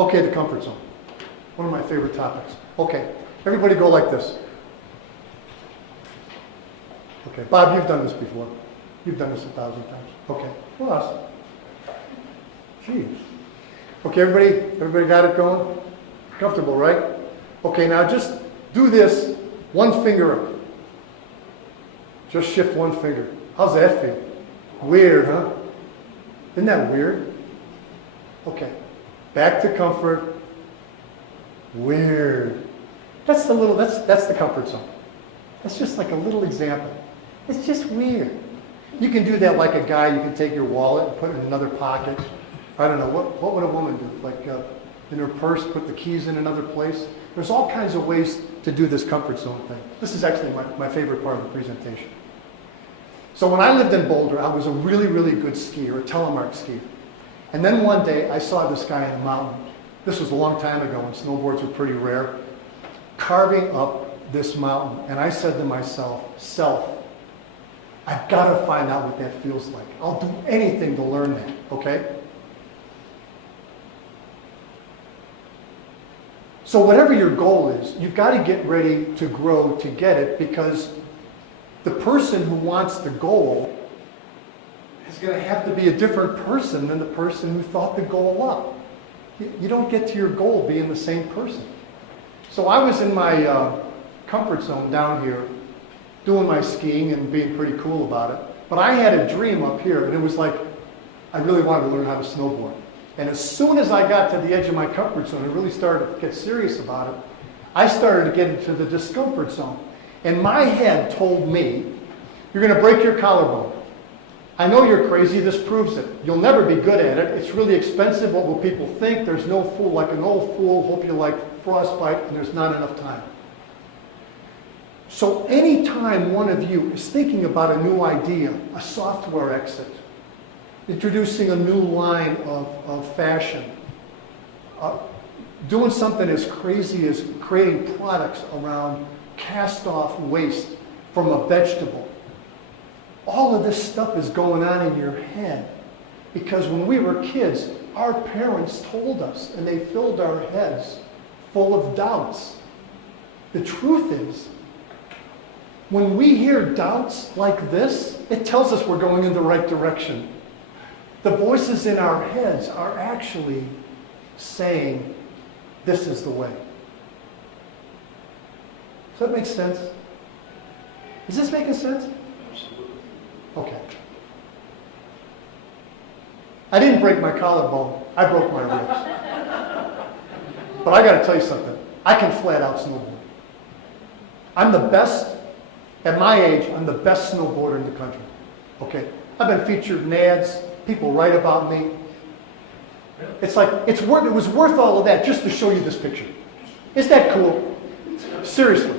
Okay, the comfort zone. One of my favorite topics. Okay, everybody go like this. Okay, Bob, you've done this before. You've done this 1,000 times. Okay, who else? Jeez. Okay, everybody got it going? Comfortable, right? Okay, now just do this one finger up. Just shift one finger. How's that feel? Weird, huh? Isn't that weird? Okay, back to comfort. Weird. That's the comfort zone. That's just like a little example. It's just weird. You can do that like a guy. You can take your wallet and put it in another pocket. I don't know, what would a woman do? Like in her purse, put the keys in another place? There's all kinds of ways to do this comfort zone thing. This is actually my favorite part of the presentation. So when I lived in Boulder, I was a really, really good skier, a telemark skier. And then one day I saw this guy in the mountain. This was a long time ago when snowboards were pretty rare, carving up this mountain. And I said to myself, I've got to find out what that feels like. I'll do anything to learn that, okay? So whatever your goal is, you've got to get ready to grow to get it, because the person who wants the goal is going to have to be a different person than the person who thought the goal up. You don't get to your goal being the same person. So I was in my comfort zone down here, doing my skiing and being pretty cool about it. But I had a dream up here, and it was like, I really wanted to learn how to snowboard. And as soon as I got to the edge of my comfort zone and really started to get serious about it, I started to get into the discomfort zone. And my head told me, you're going to break your collarbone. I know you're crazy, this proves it. You'll never be good at it. It's really expensive. What will people think? There's no fool like an old fool. Hope you like frostbite, and there's not enough time. So anytime one of you is thinking about a new idea, a software exit, introducing a new line of fashion, doing something as crazy as creating products around cast-off waste from a vegetable, all of this stuff is going on in your head. Because when we were kids, our parents told us, and they filled our heads full of doubts. The truth is, when we hear doubts like this, it tells us we're going in the right direction. The voices in our heads are actually saying, this is the way. Does that make sense? Is this making sense? Okay. I didn't break my collarbone. I broke my ribs. But I got to tell you something. I can flat out snowboard. I'm the best, at my age, I'm the best snowboarder in the country. Okay. I've been featured in ads. People write about me. It's like, it was worth all of that just to show you this picture. Isn't that cool? Seriously.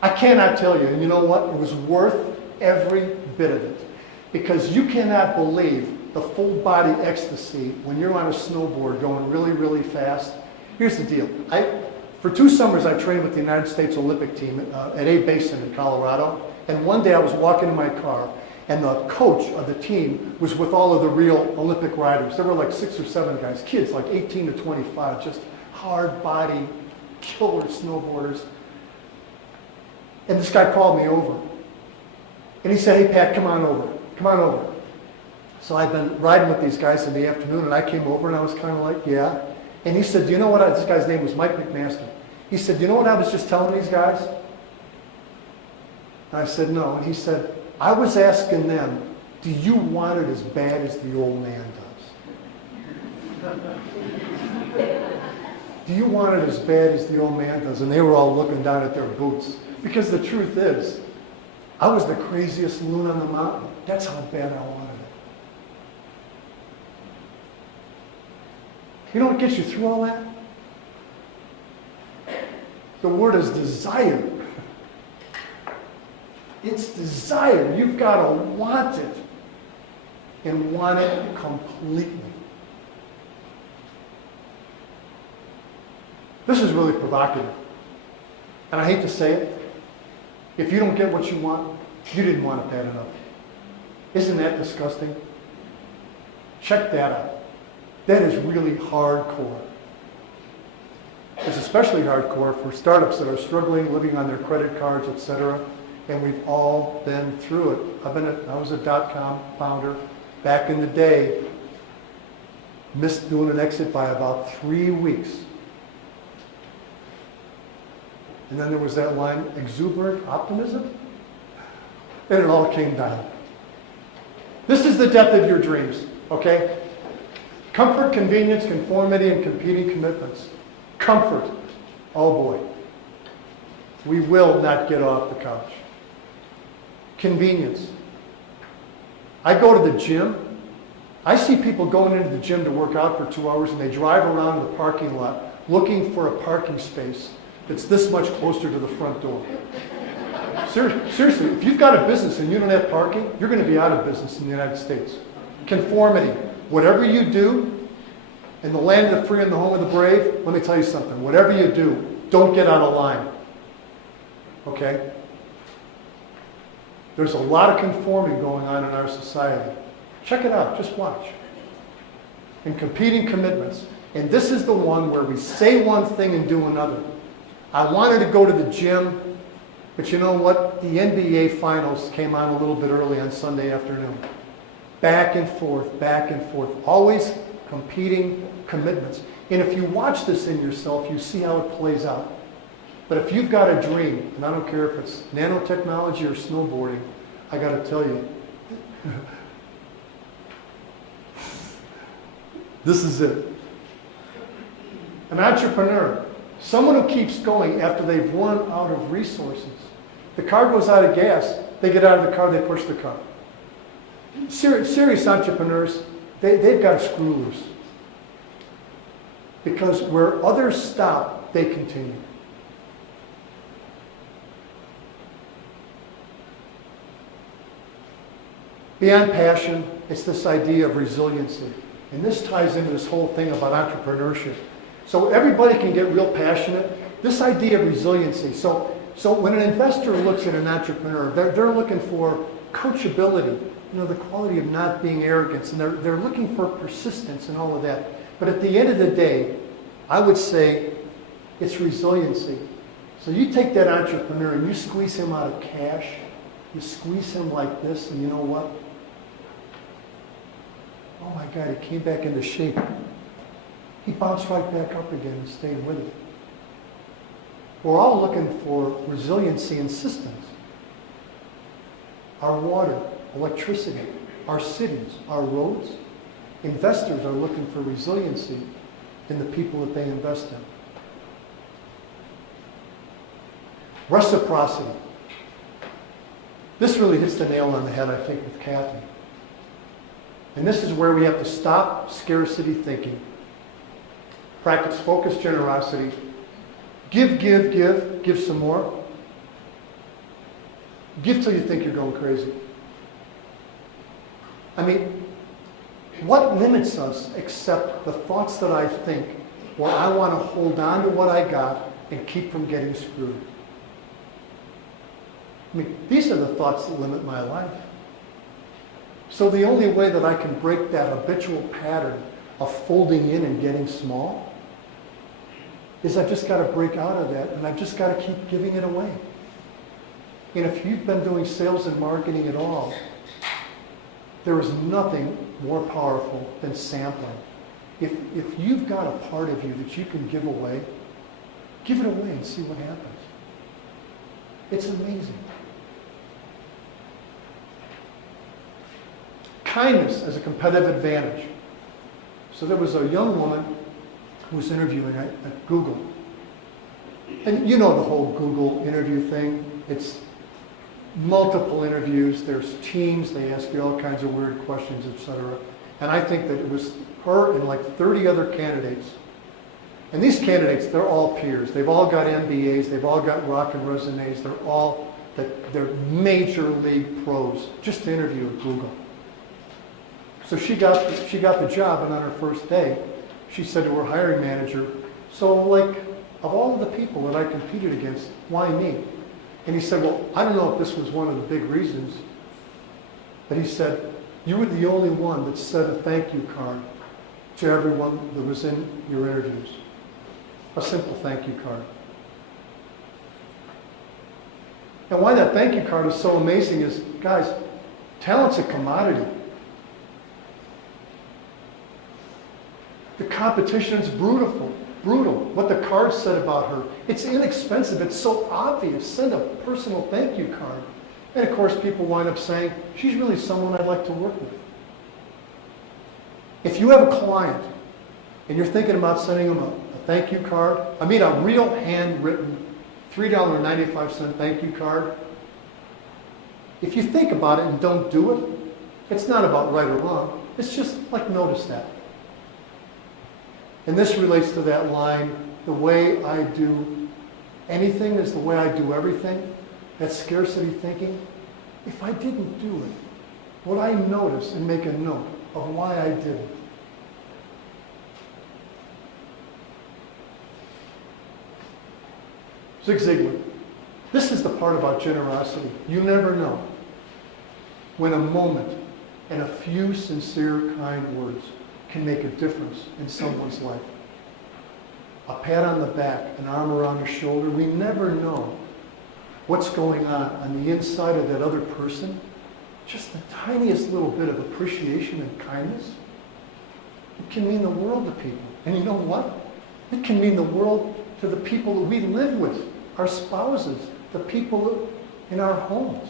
I cannot tell you, and you know what? It was worth every bit of it. Because you cannot believe the full body ecstasy when you're on a snowboard going really, really fast. Here's the deal. For 2 summers, I trained with the United States Olympic team at A Basin in Colorado. And one day I was walking in my car, and the coach of the team was with all of the real Olympic riders. There were like 6 or 7 guys, kids like 18 to 25, just hard body, killer snowboarders. And this guy called me over. And he said, hey, Pat, come on over. Come on over. So I'd been riding with these guys in the afternoon, and I came over, and I was kind of like, yeah. And he said, do you know what, this guy's name was Mike McNamara. He said, do you know what I was just telling these guys? And I said, no. And he said, I was asking them, do you want it as bad as the old man does? Do you want it as bad as the old man does? And they were all looking down at their boots. Because the truth is, I was the craziest loon on the mountain. That's how bad I wanted it. You know what gets you through all that? The word is desire. It's desire. You've got to want it. And want it completely. This is really provocative. And I hate to say it. If you don't get what you want, you didn't want it bad enough. Isn't that disgusting? Check that out. That is really hardcore. It's especially hardcore for startups that are struggling, living on their credit cards, etc. And we've all been through it. I was a dot-com founder back in the day. Missed doing an exit by about 3 weeks. And then there was that line, exuberant optimism, and it all came down. This is the depth of your dreams, okay? Comfort, convenience, conformity, and competing commitments. Comfort. Oh boy. We will not get off the couch. Convenience. I go to the gym. I see people going into the gym to work out for 2 hours and they drive around the parking lot looking for a parking space that's this much closer to the front door. Seriously, if you've got a business and you don't have parking, you're going to be out of business in the United States. Conformity. Whatever you do, in the land of the free and the home of the brave, let me tell you something. Whatever you do, don't get out of line. Okay? There's a lot of conforming going on in our society. Check it out. Just watch. And competing commitments. And this is the one where we say one thing and do another. I wanted to go to the gym, but you know what? The NBA Finals came on a little bit early on Sunday afternoon. Back and forth, always competing commitments. And if you watch this in yourself, you see how it plays out. But if you've got a dream, and I don't care if it's nanotechnology or snowboarding, I got to tell you, this is it. An entrepreneur, someone who keeps going after they've run out of resources. The car goes out of gas, they get out of the car, they push the car. Serious entrepreneurs, they've got to screw loose. Because where others stop, they continue. Beyond passion, it's this idea of resiliency. And this ties into this whole thing about entrepreneurship. So everybody can get real passionate. This idea of resiliency. So when an investor looks at an entrepreneur, they're looking for coachability, the quality of not being arrogant, and they're looking for persistence and all of that. But at the end of the day, I would say it's resiliency. So you take that entrepreneur and you squeeze him out of cash, you squeeze him like this, and you know what? Oh my God, he came back into shape. He bounced right back up again and stayed with it. We're all looking for resiliency in systems. Our water, electricity, our cities, our roads. Investors are looking for resiliency in the people that they invest in. Reciprocity. This really hits the nail on the head, I think, with Kathy. And this is where we have to stop scarcity thinking. Practice focused generosity. Give some more. Give till you think you're going crazy. I mean, what limits us except the thoughts that I think where I want to hold on to what I got and keep from getting screwed? I mean, these are the thoughts that limit my life. So the only way that I can break that habitual pattern of folding in and getting small is I've just got to break out of that, and I've just got to keep giving it away. And if you've been doing sales and marketing at all, there is nothing more powerful than sampling. If you've got a part of you that you can give away, give it away and see what happens. It's amazing. Kindness as a competitive advantage. So there was a young woman who was interviewing at Google. And you know the whole Google interview thing. It's multiple interviews. There's teams. They ask you all kinds of weird questions, etc. And I think that it was her and like 30 other candidates. And these candidates, they're all peers. They've all got MBAs. They've all got rockin' resumes. They're major league pros just to interview at Google. So she got the job, and on her first day, she said to her hiring manager, so like, of all of the people that I competed against, why me? And he said, well, I don't know if this was one of the big reasons, but he said, you were the only one that said a thank you card to everyone that was in your interviews. A simple thank you card. And why that thank you card is so amazing is, guys, talent's a commodity. The competition is brutal. What the card said about her. It's inexpensive. It's so obvious. Send a personal thank you card. And of course, people wind up saying, she's really someone I'd like to work with. If you have a client and you're thinking about sending them a thank you card, I mean a real handwritten $3.95 thank you card, if you think about it and don't do it, it's not about right or wrong. It's just like, notice that. And this relates to that line, the way I do anything is the way I do everything. That scarcity thinking. If I didn't do it, would I notice and make a note of why I did it? Zig Ziglar. This is the part about generosity. You never know when a moment and a few sincere, kind words can make a difference in someone's life. A pat on the back, an arm around your shoulder. We never know what's going on the inside of that other person. Just the tiniest little bit of appreciation and kindness. It can mean the world to people. And you know what? It can mean the world to the people that we live with, our spouses, the people in our homes.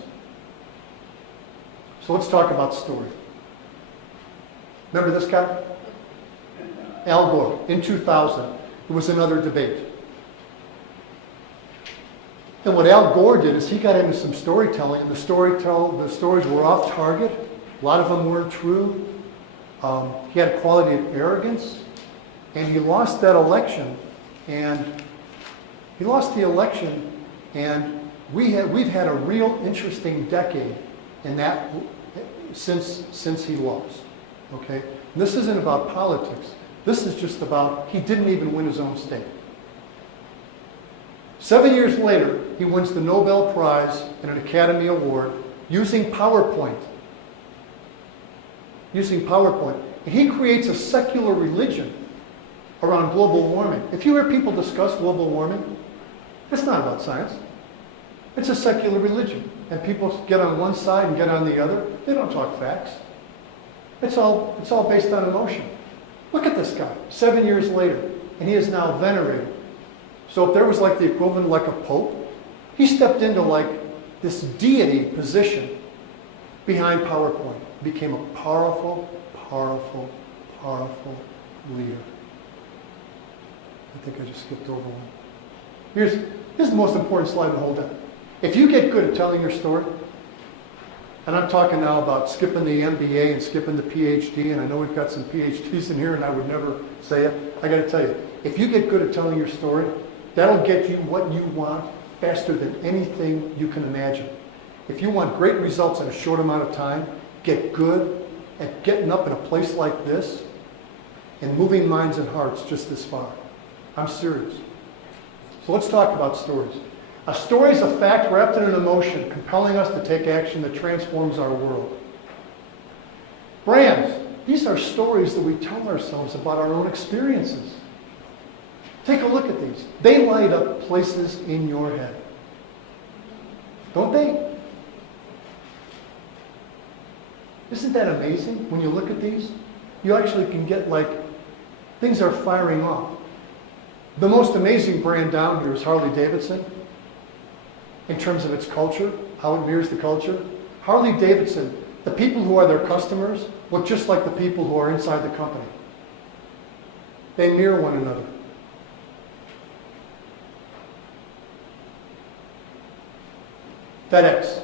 So let's talk about story. Remember this guy? Al Gore. In 2000, there was another debate. And what Al Gore did is he got into some storytelling, and the stories were off target. A lot of them weren't true. He had a quality of arrogance, and he lost that election. And he lost the election, and we've had a real interesting decade in that since he lost. Okay, and this isn't about politics. This is just about he didn't even win his own state. 7 years later, he wins the Nobel Prize and an Academy Award using PowerPoint. Using PowerPoint. And he creates a secular religion around global warming. If you hear people discuss global warming, it's not about science. It's a secular religion. And people get on one side and get on the other. They don't talk facts. It's all based on emotion. Look at this guy, 7 years later, and he is now venerated. So if there was like the equivalent like a pope, he stepped into like this deity position behind PowerPoint. Became a powerful, powerful, powerful leader. I think I just skipped over one. Here's the most important slide to hold up. If you get good at telling your story, and I'm talking now about skipping the MBA and skipping the PhD, and I know we've got some PhDs in here and I would never say it. I got to tell you, if you get good at telling your story, that'll get you what you want faster than anything you can imagine. If you want great results in a short amount of time, get good at getting up in a place like this and moving minds and hearts just this far. I'm serious. So let's talk about stories. A story is a fact wrapped in an emotion, compelling us to take action that transforms our world. Brands, these are stories that we tell ourselves about our own experiences. Take a look at these. They light up places in your head. Don't they? Isn't that amazing? When you look at these, you actually can get like, things are firing off. The most amazing brand down here is Harley Davidson. In terms of its culture, how it mirrors the culture. Harley Davidson, the people who are their customers look just like the people who are inside the company. They mirror one another. FedEx.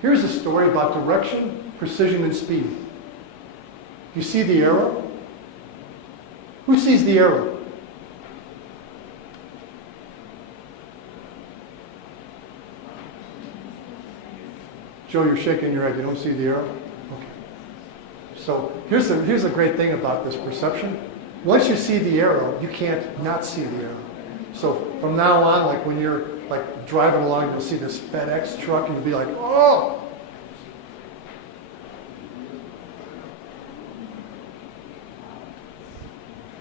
Here's a story about direction, precision, and speed. You see the arrow? Who sees the arrow? Joe, you're shaking your head. You don't see the arrow? Okay. So here's a great thing about this perception. Once you see the arrow, you can't not see the arrow. So from now on, like when you're like driving along, you'll see this FedEx truck and you'll be like, oh!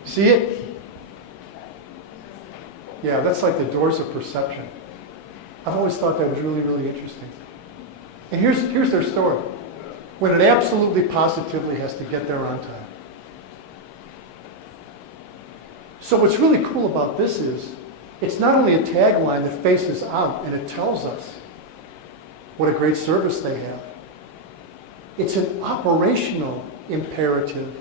See it? Yeah, that's like the doors of perception. I've always thought that was really, really interesting. And here's their story. When it absolutely positively has to get there on time. So what's really cool about this is, it's not only a tagline that faces out and it tells us what a great service they have. It's an operational imperative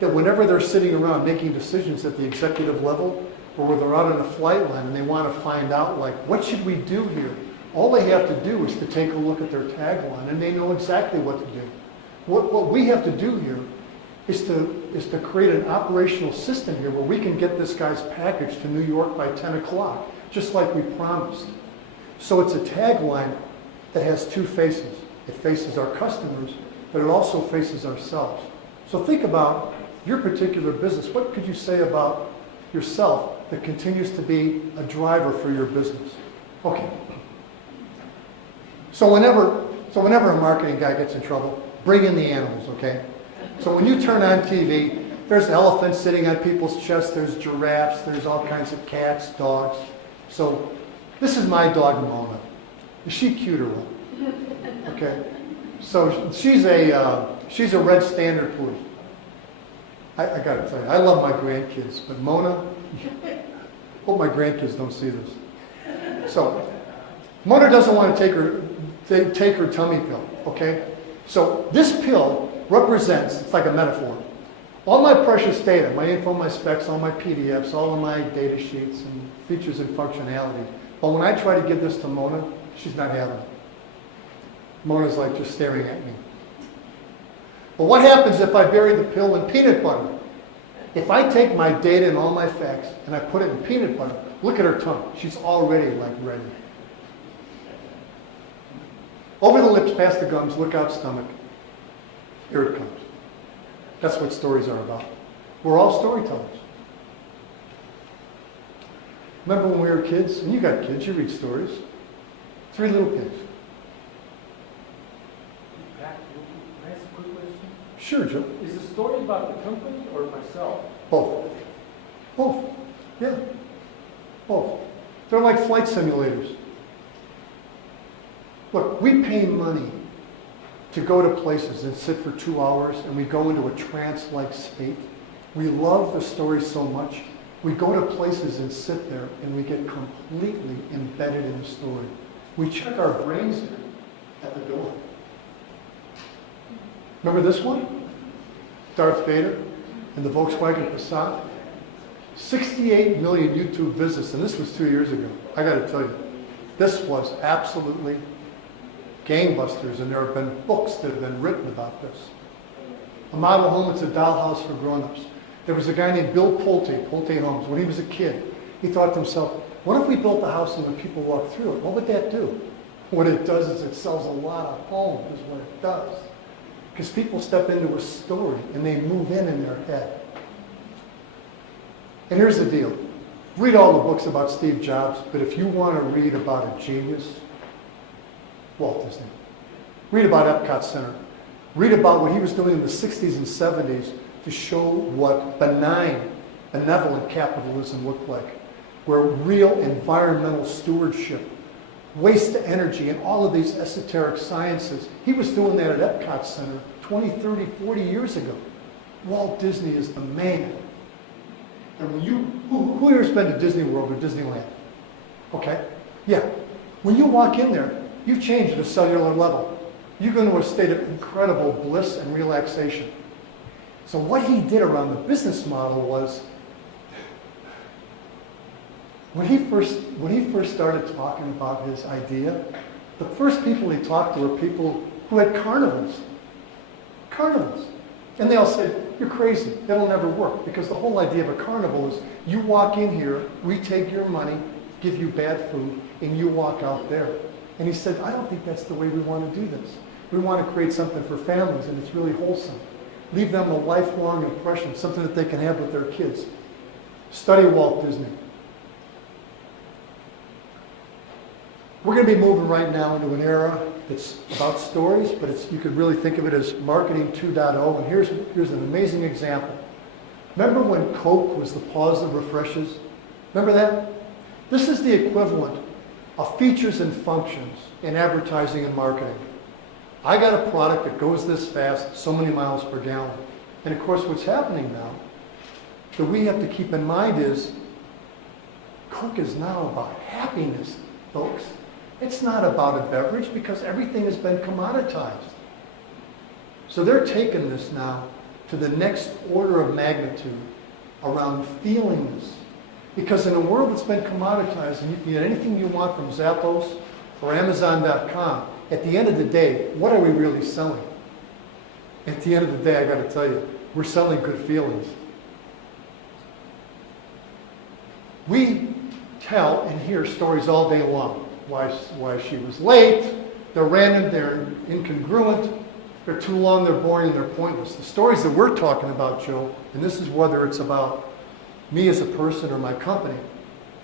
that whenever they're sitting around making decisions at the executive level, or where they're out on a flight line and they want to find out, like, what should we do here? All they have to do is to take a look at their tagline, and they know exactly what to do. What we have to do here is to create an operational system here where we can get this guy's package to New York by 10 o'clock, just like we promised. So it's a tagline that has two faces. It faces our customers, but it also faces ourselves. So think about your particular business. What could you say about yourself that continues to be a driver for your business? Okay. So whenever a marketing guy gets in trouble, bring in the animals, okay? So when you turn on TV, there's elephants sitting on people's chests, there's giraffes, there's all kinds of cats, dogs. So this is my dog, Mona. Is she cute or what? Okay. So she's a red standard poodle. I gotta tell you, I love my grandkids, but Mona, hope my grandkids don't see this. So Mona doesn't want to take her tummy pill, okay? So this pill represents, it's like a metaphor, all my precious data, my info, my specs, all my PDFs, all of my data sheets and features and functionality. But when I try to give this to Mona, she's not having it. Mona's like just staring at me. But what happens if I bury the pill in peanut butter? If I take my data and all my facts and I put it in peanut butter, look at her tongue. She's already like ready. Over the lips, past the gums, look out stomach. Here it comes. That's what stories are about. We're all storytellers. Remember when we were kids? And you got kids, you read stories. Three Little Pigs. Can I ask a quick question? Sure, Joe. Is the story about the company or myself? Both. Both. Yeah. Both. They're like flight simulators. Look, we pay money to go to places and sit for 2 hours, and we go into a trance-like state. We love the story so much. We go to places and sit there, and we get completely embedded in the story. We check our brains in at the door. Remember this one? Darth Vader and the Volkswagen Passat? 68 million YouTube visits, and this was 2 years ago. I got to tell you, this was absolutely gangbusters, and there have been books that have been written about this. A model home, it's a dollhouse for grown-ups. There was a guy named Bill Pulte Homes. When he was a kid, he thought to himself, what if we built a house and when people walk through it, what would that do? What it does is it sells a lot of homes, is what it does. Because people step into a story and they move in their head. And here's the deal. Read all the books about Steve Jobs, but if you want to read about a genius, Walt Disney. Read about Epcot Center. Read about what he was doing in the 60s and 70s to show what benign, benevolent capitalism looked like, where real environmental stewardship, waste to energy, and all of these esoteric sciences. He was doing that at Epcot Center 20, 30, 40 years ago. Walt Disney is the man. And when you, who here's been to Disney World or Disneyland? Okay? Yeah. When you walk in there, you've changed at a cellular level. You go into a state of incredible bliss and relaxation. So what he did around the business model was, when he first started talking about his idea, the first people he talked to were people who had carnivals. Carnivals. And they all said, you're crazy. That'll never work. Because the whole idea of a carnival is you walk in here, we take your money, give you bad food, and you walk out there. And he said, I don't think that's the way we want to do this. We want to create something for families, and it's really wholesome. Leave them a lifelong impression, something that they can have with their kids. Study Walt Disney. We're going to be moving right now into an era that's about stories, but you could really think of it as marketing 2.0. And here's an amazing example. Remember when Coke was the pause that refreshes? Remember that? This is the equivalent of features and functions in advertising and marketing. I got a product that goes this fast, so many miles per gallon. And of course, what's happening now that we have to keep in mind is Coke is now about happiness, folks. It's not about a beverage because everything has been commoditized. So they're taking this now to the next order of magnitude around feeling this. Because in a world that's been commoditized and you can get anything you want from Zappos or Amazon.com, at the end of the day, what are we really selling? At the end of the day, I got to tell you, we're selling good feelings. We tell and hear stories all day long. Why she was late, they're random, they're incongruent, they're too long, they're boring, and they're pointless. The stories that we're talking about, Joe, and this is whether it's about me as a person or my company,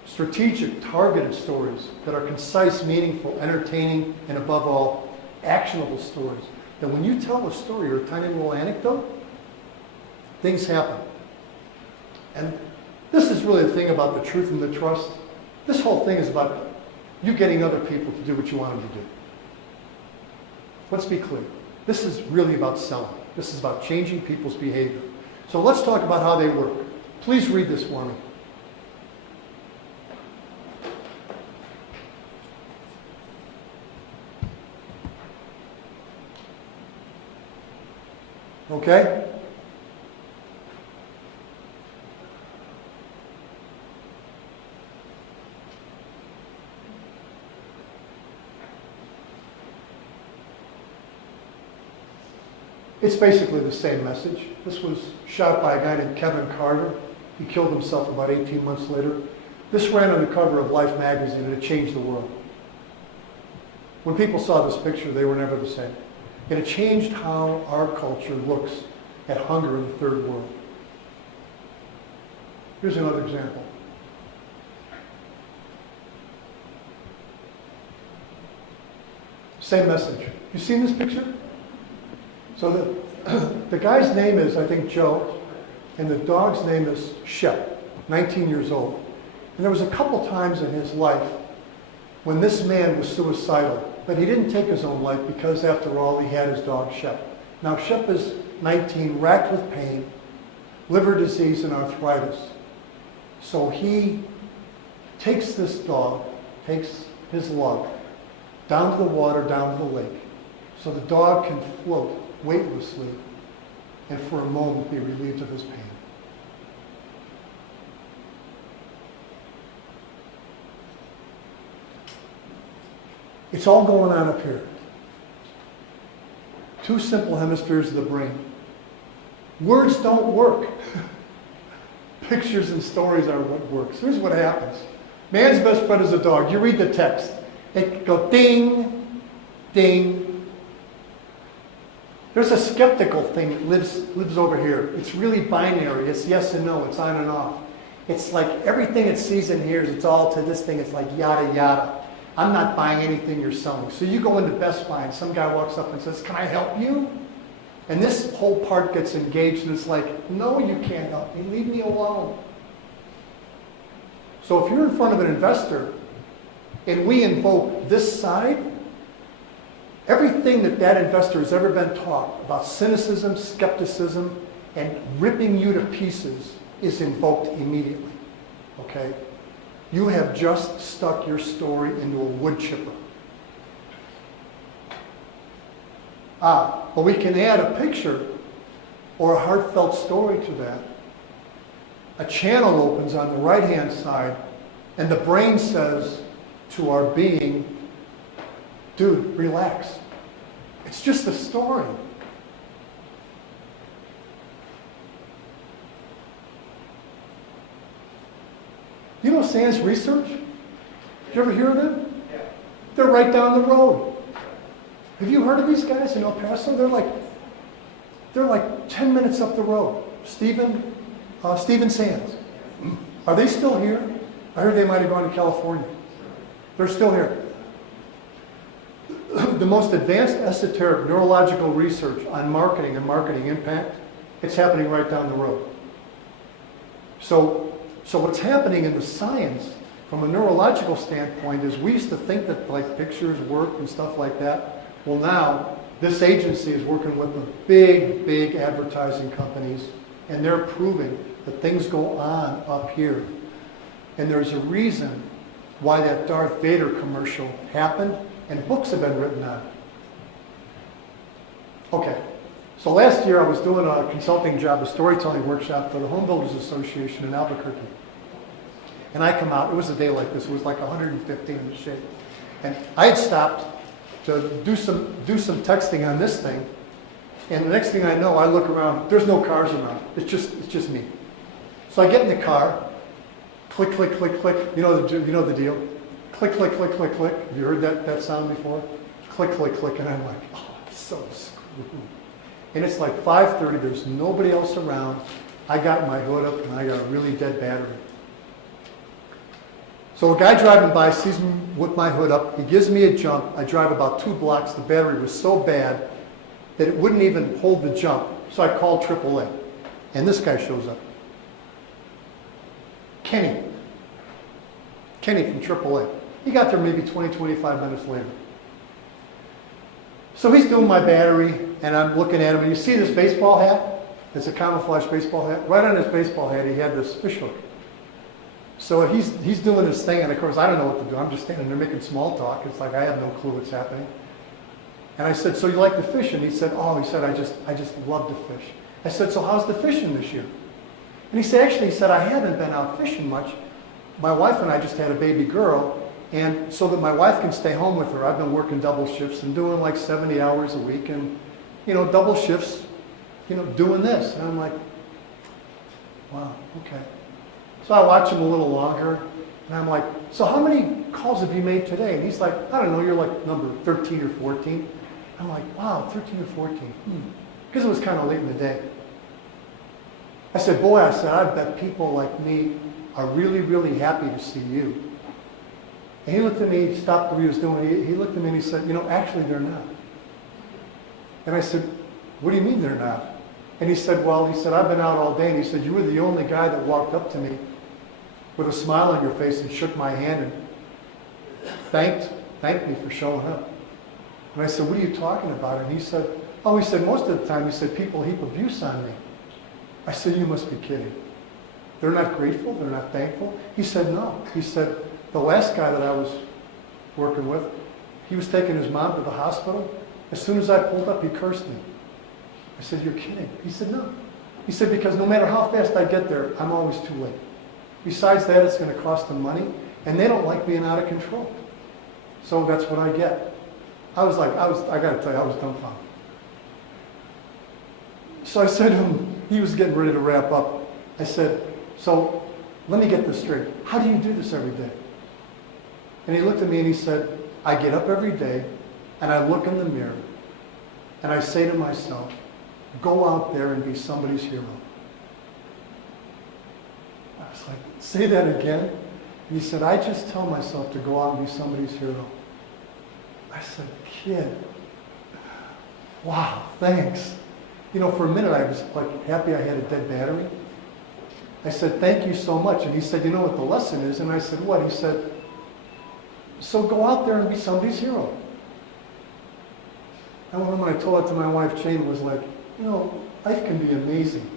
strategic, targeted stories that are concise, meaningful, entertaining, and above all, actionable stories. That when you tell a story or a tiny little anecdote, things happen. And this is really the thing about the truth and the trust. This whole thing is about you getting other people to do what you want them to do. Let's be clear. This is really about selling. This is about changing people's behavior. So let's talk about how they work. Please read this for me. Okay? It's basically the same message. This was shot by a guy named Kevin Carter. He killed himself about 18 months later. This ran on the cover of Life magazine and it changed the world. When people saw this picture, they were never the same. And it changed how our culture looks at hunger in the third world. Here's another example. Same message. You seen this picture? So the guy's name is, I think, Joe, and the dog's name is Shep, 19 years old. And there was a couple times in his life when this man was suicidal, but he didn't take his own life because, after all, he had his dog, Shep. Now, Shep is 19, racked with pain, liver disease, and arthritis. So he takes this dog, takes his lug, down to the water, down to the lake, so the dog can float weightlessly and for a moment be relieved of his pain. It's all going on up here. Two simple hemispheres of the brain. Words don't work. Pictures and stories are what works. Here's what happens. Man's best friend is a dog. You read the text. It go ding, ding. There's a skeptical thing that lives over here. It's really binary. It's yes and no. It's on and off. It's like everything it sees and hears, it's all to this thing. It's like yada, yada. I'm not buying anything you're selling. So you go into Best Buy and some guy walks up and says, can I help you? And this whole part gets engaged and it's like, no, you can't help me. Leave me alone. So if you're in front of an investor and we invoke this side, everything that investor has ever been taught about cynicism, skepticism, and ripping you to pieces is invoked immediately. Okay? You have just stuck your story into a wood chipper. But we can add a picture or a heartfelt story to that. A channel opens on the right-hand side, and the brain says to our being, dude, relax. It's just a story. You know Sands Research? Did you ever hear of them? Yeah. They're right down the road. Have you heard of these guys in El Paso? They're like 10 minutes up the road. Stephen Sands. Are they still here? I heard they might have gone to California. They're still here. The most advanced esoteric neurological research on marketing and marketing impact, it's happening right down the road. So what's happening in the science, from a neurological standpoint, is we used to think that like pictures work and stuff like that. Well, now this agency is working with the big advertising companies, and they're proving that things go on up here. And there's a reason why that Darth Vader commercial happened, and books have been written on it. Okay, so last year I was doing a consulting job, a storytelling workshop for the Home Builders Association in Albuquerque. And I come out, it was a day like this, it was like 115 in the shade. And I had stopped to do some texting on this thing, and the next thing I know, I look around, there's no cars around, it's just me. So I get in the car, click, click, click, click, you know the deal? Click, click, click, click, click. Have you heard that sound before? Click, click, click, and I'm like, oh, I'm so screwed. And it's like 5:30, there's nobody else around. I got my hood up and I got a really dead battery. So a guy driving by sees me with my hood up, he gives me a jump, I drive about 2 blocks, the battery was so bad that it wouldn't even hold the jump. So I called AAA, and this guy shows up. Kenny from AAA. He got there maybe 20, 25 minutes later. So he's doing my battery, and I'm looking at him, and you see this baseball hat? It's a camouflage baseball hat. Right on his baseball hat, he had this fish hook. So he's doing his thing, and of course I don't know what to do. I'm just standing there making small talk. It's like I have no clue what's happening. And I said, so you like to fish? And he said, I just love to fish. I said, so how's the fishing this year? And he said, I haven't been out fishing much. My wife and I just had a baby girl, and so that my wife can stay home with her, I've been working double shifts and doing like 70 hours a week, and double shifts, doing this. And I'm like, wow, okay. So I watch him a little longer, and I'm like, so how many calls have you made today? And he's like, I don't know, you're like number 13 or 14. I'm like, wow, 13 or 14. Because it was kind of late in the day. I said, I bet people like me are really, really happy to see you. And he looked at me, he stopped what he was doing, he looked at me and he said, actually they're not. And I said, what do you mean they're not? And he said, I've been out all day, and he said, you were the only guy that walked up to me with a smile on your face and shook my hand and thanked me for showing up. And I said, what are you talking about? And he said, most of the time, people heap abuse on me. I said, you must be kidding. They're not grateful? They're not thankful? He said, no. He said, the last guy that I was working with, he was taking his mom to the hospital. As soon as I pulled up, he cursed me. I said, you're kidding. He said, no. He said, because no matter how fast I get there, I'm always too late. Besides that, it's going to cost them money, and they don't like being out of control. So that's what I get. I got to tell you, I was dumbfounded. So I said to him, he was getting ready to wrap up. I said, so let me get this straight. How do you do this every day? And he looked at me and he said, I get up every day and I look in the mirror and I say to myself, go out there and be somebody's hero. I was like, say that again? And he said, I just tell myself to go out and be somebody's hero. I said, kid, wow, thanks. For a minute I was like happy I had a dead battery. I said, thank you so much. And he said, you know what the lesson is? And I said, what? He said, so go out there and be somebody's hero. And when I told it to my wife, Jane was like, life can be amazing.